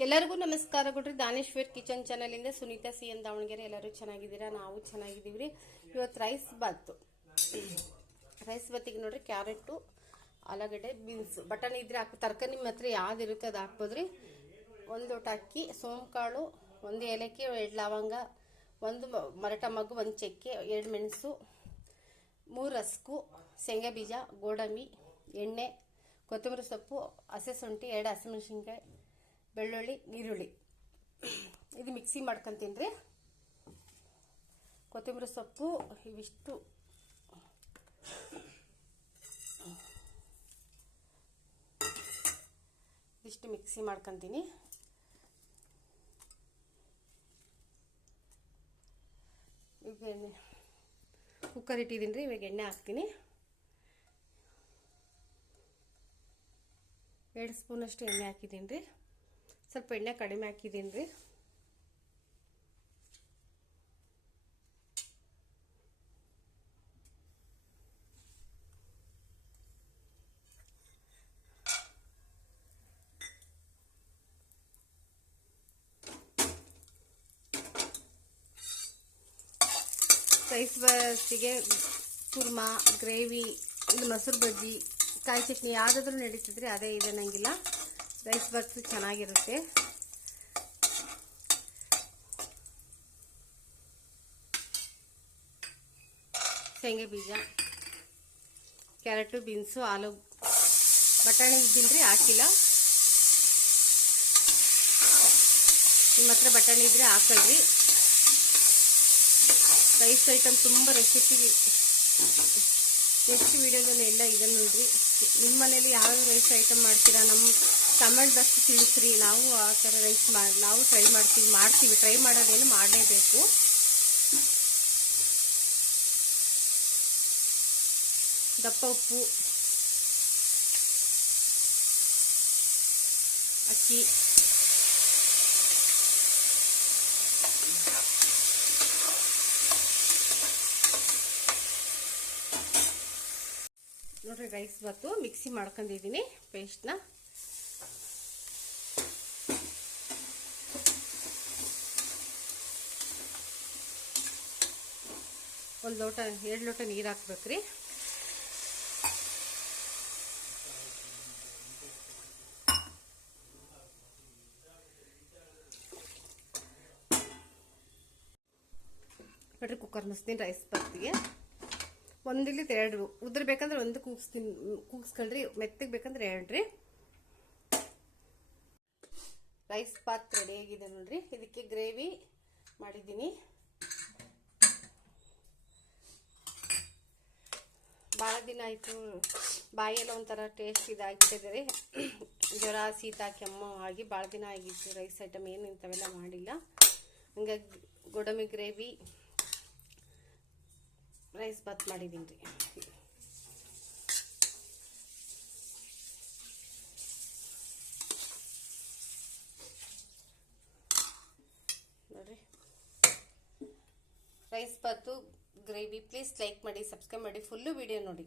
ಎಲ್ಲರಿಗೂ ನಮಸ್ಕಾರ ಕೊಡ್ರಿ. ದಾನೇಶ್ವರ್ ಕಿಚನ್ ಚಾನಲಿಂದ ಸುನೀತಾ ಸಿ ಎನ್ ದಾವಣಗೆರೆ ಎಲ್ಲರೂ ಚೆನ್ನಾಗಿದ್ದೀರಾ? ನಾವು ಚೆನ್ನಾಗಿದ್ದೀವಿ ರೀ ಇವತ್ತು ರೈಸ್ ಬಾತು. ರೈಸ್ ಬಾತಿಗೆ ನೋಡ್ರಿ ಕ್ಯಾರೆಟು ಆಲೂಗಡ್ಡೆ ಬೀನ್ಸ್ ಬಟಾಣಿ ಇದ್ರೆ ಹಾಕಿ. ತರಕಾರಿ ನಿಮ್ಮ ಹತ್ರ ಯಾವ್ದು ಇರುತ್ತೆ ಅದು ಹಾಕ್ಬೋದ್ರಿ. ಒಂದು ಲೋಟ ಅಕ್ಕಿ, ಸೋಂಕಾಳು, ಒಂದು ಏಲಕ್ಕಿ, ಎರಡು ಲವಂಗ, ಒಂದು ಮರಟ ಮಗು ಒಂದು ಚಕ್ಕೆ, ಎರಡು ಮೆಣಸು, ಮೂರು ರಸ್ಕು ಶೇಂಗಾ ಬೀಜ, ಗೋಡಂಬಿ, ಎಣ್ಣೆ, ಕೊತ್ತಂಬರಿ ಸೊಪ್ಪು, ಹಸೆ ಶುಂಠಿ, ಎರಡು ಹಸಿಮೆಣಸಿನ್ಕಾಯಿ ಬೆಳ್ಳುಳ್ಳಿ, ಈರುಳ್ಳಿ. ಇದು ಮಿಕ್ಸಿ ಮಾಡ್ಕೊಂತೀನಿ ರೀ. ಕೊತ್ತಂಬರಿ ಸೊಪ್ಪು, ಇವಿಷ್ಟು. ಇಷ್ಟು ಮಿಕ್ಸಿ ಮಾಡ್ಕೊತೀನಿ. ಈಗ ಎಣ್ಣೆ ಕುಕ್ಕರ್ ಇಟ್ಟಿದ್ದೀನಿ ರೀ, ಇವಾಗ ಎಣ್ಣೆ ಹಾಕ್ತೀನಿ. ಎರಡು ಸ್ಪೂನಷ್ಟು ಎಣ್ಣೆ ಹಾಕಿದ್ದೀನಿ ರೀ. ಸ್ವಲ್ಪ ಎಣ್ಣೆ ಕಡಿಮೆ ಹಾಕಿದ್ದೀನಿ ರೀ. ರೈಸ್ ಬಸ್ಸಿಗೆ ಕುರ್ಮಾ, ಗ್ರೇವಿ ಇಲ್ಲಿ ಮೊಸರು ಬಜ್ಜಿ, ಕಾಯಿ ಚಟ್ನಿ ಯಾವುದಾದ್ರೂ ನಡೀತಿದ್ರೆ ಅದೇ ಇದೆ ನಂಗಿಲ್ಲ. ರೈಸ್ ಬಾಕ್ಸ್ ಚೆನ್ನಾಗಿರುತ್ತೆ. ಶೇಂಗೆ ಬೀಜ, ಕ್ಯಾರೆಟು, ಬೀನ್ಸು ಆಲೂ ಬಟಾಣಿ ಇದ್ದಿಲ್ಲರಿ ಹಾಕಿಲ್ಲ. ನಿಮ್ಮ ಹತ್ರ ಬಟಾಣಿ ಇದ್ದರೆ ಹಾಕಲ್ರಿ ರೈಸ್ ಐಟಮ್ ತುಂಬ ರೆಸಿಪಿ ನೆಕ್ಸ್ಟ್ ವೀಡಿಯೋದಲ್ಲಿ ಎಲ್ಲ ಇದೆ ನೋಡಿರಿ. ನಿಮ್ಮ ಮನೇಲಿ ಯಾವ ರೈಸ್ ಐಟಮ್ ಮಾಡ್ತೀರಾ? ನಮ್ಮ ಕಮೆಂಟ್ ಬಾಕ್ಸ್ ತಿಳಿಸ್ರಿ. ನಾವು ಆ ಥರ ರೈಸ್ ಮಾಡಿ ನಾವು ಟ್ರೈ ಮಾಡ್ತೀವಿ ಮಾಡ್ತೀವಿ. ಟ್ರೈ ಮಾಡೋದೇನು ಮಾಡಲೇಬೇಕು. ದಪ್ಪ ಉಪ್ಪು, ಅಕ್ಕಿ. ನೋಡ್ರಿ ರೈಸ್ ಬತ್ತು ಮಿಕ್ಸಿ ಮಾಡ್ಕೊಂಡಿದ್ದೀನಿ ಪೇಸ್ಟ್ನ ಒಂದು ಲೋಟ, ಎರಡು ಲೋಟ ನೀರು ಹಾಕ್ಬೇಕ್ರಿ. ನೋಡ್ರಿ ಕುಕ್ಕರ್ ಮುಸ್ತೀನಿ ರೈಸ್ ಬಾತಿಗೆ ಒಂದಿಲ್ಲಿ ಎರಡು. ಉದ್ರ ಬೇಕಂದ್ರೆ ಒಂದು ಕೂಗಿಸ್ತೀನಿ, ಕೂಗಿಸ್ಕೊಳ್ರಿ. ಮೆತ್ತಗೆ ಬೇಕಂದ್ರೆ ಎರಡ್ರಿ. ರೈಸ್ ಪಾತ್ ರೆಡಿ ಆಗಿದೆ ನೋಡ್ರಿ. ಇದಕ್ಕೆ ಗ್ರೇವಿ ಮಾಡಿದ್ದೀನಿ. ಭಾಳ ದಿನ ಆಯಿತು. ಬಾಯೆಲ್ಲ ಒಂಥರ ಟೇಸ್ಟ್ ಇದಾಗಿಟ್ಟಿದೆ ರೀ. ಜ್ವರ, ಶೀತ, ಕೆಮ್ಮು ಆಗಿ ಭಾಳ ದಿನ ಆಗಿತ್ತು. ರೈಸ್ ಐಟಮ್ ಏನು ಇಂಥವೆಲ್ಲ ಮಾಡಿಲ್ಲ. ಹಂಗಾಗಿ ಗೋಡಂಬಿ ಗ್ರೇವಿ ರೈಸ್ ಬಾತ್ ಮಾಡಿದ್ದೀನಿ ರೀ. ನೋಡ್ರಿ. Rice bath gravy please like ಮಾಡಿ ಸಬ್ಸ್ಕ್ರೈಬ್ ಮಾಡಿ ಫುಲ್ಲು ವಿಡಿಯೋ ನೋಡಿ.